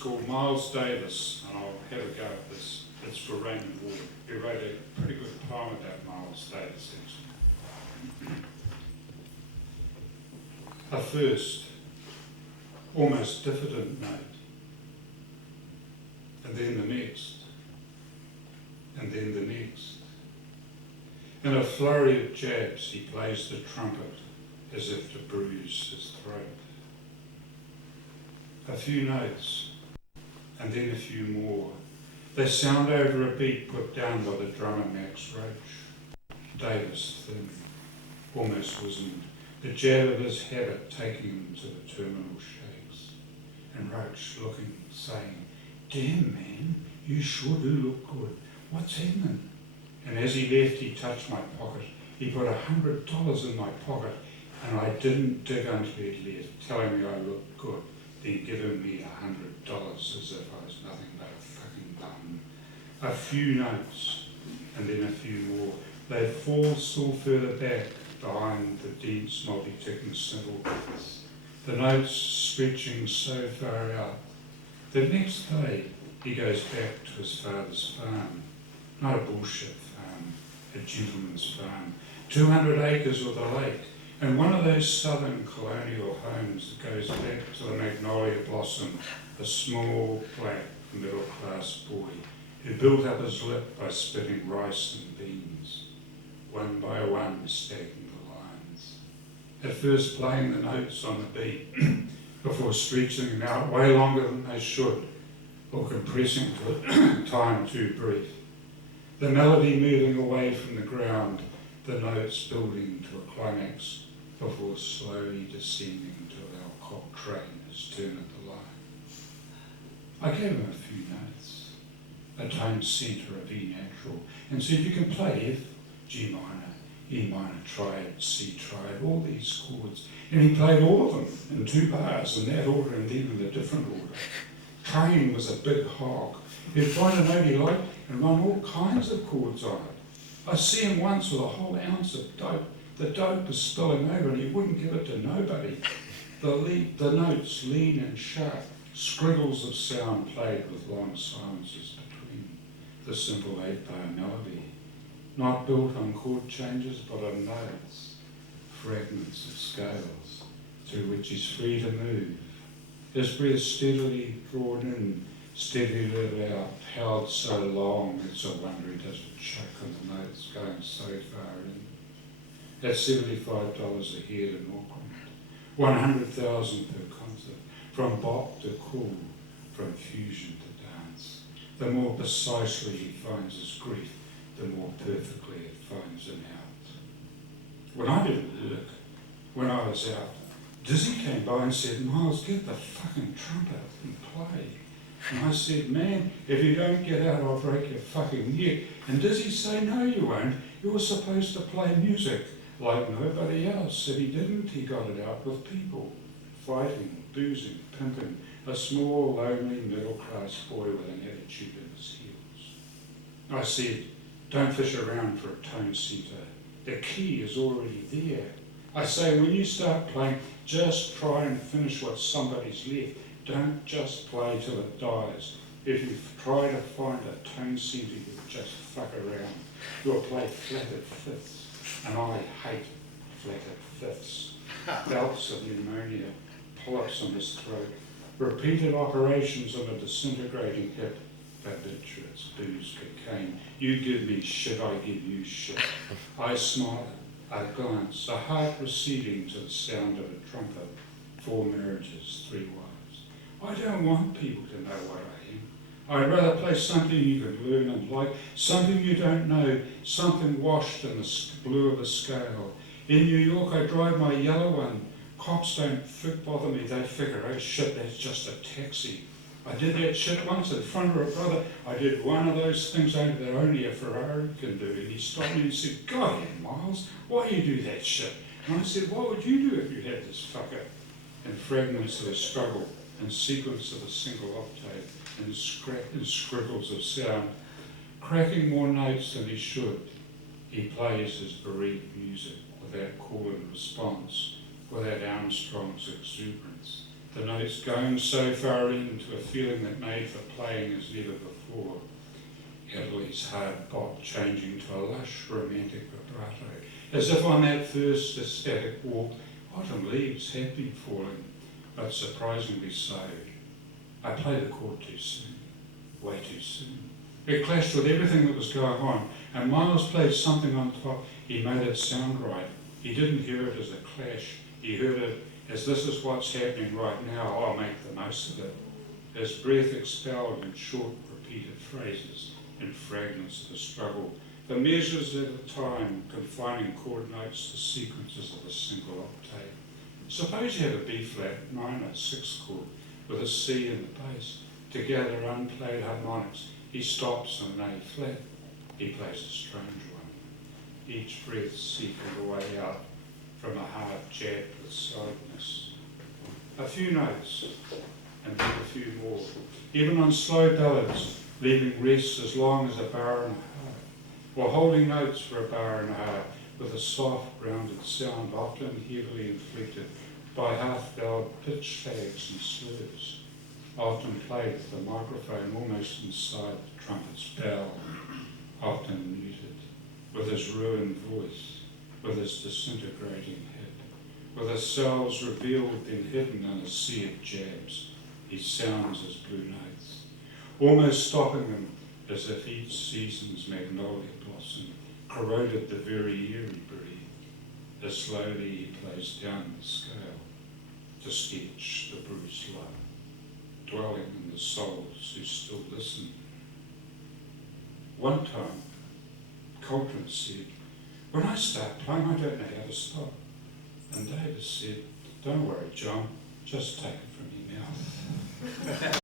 called Miles Davis, and I'll have a go at this. It's for Raymond Ward. He wrote a pretty good poem about Miles Davis, actually. A first, almost diffident note, and then the next, and then the next. In a flurry of jabs, he plays the trumpet as if to bruise his throat. A few notes, and then a few more. They sound over a beat put down by the drummer Max Roach. Davis, thin, almost wizened, the jab of his habit taking him to the terminal shakes. And Roach looking, saying, "Damn, man, you sure do look good. What's happening?" And as he left, he touched my pocket. He put $100 in my pocket, and I didn't dig until he'd left, telling me I looked good, then giving me $100 as if I was nothing but a fucking bum. A few notes, and then a few more. They'd fall still further back behind the dense, multi-ticking symbol bits. The notes stretching so far out. The next day, he goes back to his father's farm. Not a bullshit farm, a gentleman's farm. 200 acres with a lake, and one of those southern colonial homes that goes back to the magnolia blossom, a small, black, middle-class boy who built up his lip by spitting rice and beans, one by one stacking the lines. At first playing the notes on the beat, before stretching them out way longer than they should, or compressing to time too brief. The melody moving away from the ground, the notes building to a climax before slowly descending to allow Cochrane his turn at the line. I gave him a few notes, a tone centre of E natural, and said, "You can play F, G minor, E minor triad, C triad, all these chords." And he played all of them in 2 bars in that order and then in a different order. Train was a big hog. He'd find a note he liked and run all kinds of chords on it. I see him once with a whole ounce of dope. The dope was spilling over and he wouldn't give it to nobody. The notes lean and sharp, scriggles of sound played with long silences between. The simple 8-bar melody, not built on chord changes but on notes, fragments of scales through which he's free to move. His breath steadily drawn in, steadily let out, held so long it's a wonder he doesn't choke on the notes going so far in. At $75 a head in Auckland, 100,000 per concert, from bop to cool, from fusion to dance. The more precisely he finds his grief, the more perfectly it finds him out. When I didn't work, when I was out, Dizzy came by and said, "Miles, get the fucking trumpet and play." And I said, "Man, if you don't get out, I'll break your fucking neck." And Dizzy say, "No, you won't. You're supposed to play music like nobody else." And he didn't. He got it out with people, fighting, boozing, pimping, a small, lonely, middle-class boy with an attitude in his heels. I said, "Don't fish around for a tone centre. The key is already there." I say, when you start playing, just try and finish what somebody's left. Don't just play till it dies. If you try to find a tone centre, you'll just fuck around. You'll play flatted fifths, and I hate flatted fifths. Bouts of pneumonia, polyps on his throat, repeated operations on a disintegrating hip, barbiturates, booze, cocaine. You give me shit, I give you shit. I smile. A glance, a heart receding to the sound of a trumpet, 4 marriages, 3 wives. I don't want people to know what I am. I'd rather play something you can learn and like, something you don't know, something washed in the blue of a scale. In New York, I drive my yellow one. Cops don't bother me. They figure, "Oh shit, that's just a taxi." I did that shit once in front of a brother. I did one of those things that only a Ferrari can do. And he stopped me and said, "Go ahead, Miles, why do you do that shit?" And I said, "What would you do if you had this fucker?" And fragments of a struggle, and sequence of a single octave, and scriggles of sound, cracking more notes than he should. He plays his bereaved music without call and response, without Armstrong's exuberance. the notes going so far into a feeling that made for playing as never before. Italy's hard bop changing to a lush romantic vibrato, as if on that first ecstatic walk, autumn leaves had been falling, but surprisingly so. I played the chord too soon, way too soon. It clashed with everything that was going on, and Miles played something on top. He made it sound right. He didn't hear it as a clash. He heard it as this is what's happening right now, I'll make the most of it. His breath expelled in short, repeated phrases, in fragments of the struggle, the measures at a time, confining chord notes to sequences of a single octave. Suppose you have a B-flat 9 or 6 chord with a C in the bass, together unplayed harmonics. He stops on an A-flat. He plays a strange one. Each breath seeking a way out from a hard jab with sadness. A few notes, and then a few more. Even on slow ballads, leaving rest as long as a bar and a half, or holding notes for a bar and a half, with a soft, rounded sound, often heavily inflected by half-vowed pitch fags and slurs, often played with the microphone almost inside the trumpet's bell, often muted, with his ruined voice, with his disintegrating head, with his cells revealed then hidden in a sea of jabs. He sounds as blue notes, almost stopping them as if each season's magnolia blossom corroded the very air he breathed, as slowly he plays down the scale to sketch the bruised love, dwelling in the souls who still listen. One time, Coltrane said, when I start playing, I don't know how to stop. And Davis said, don't worry, John, just take it from your mouth.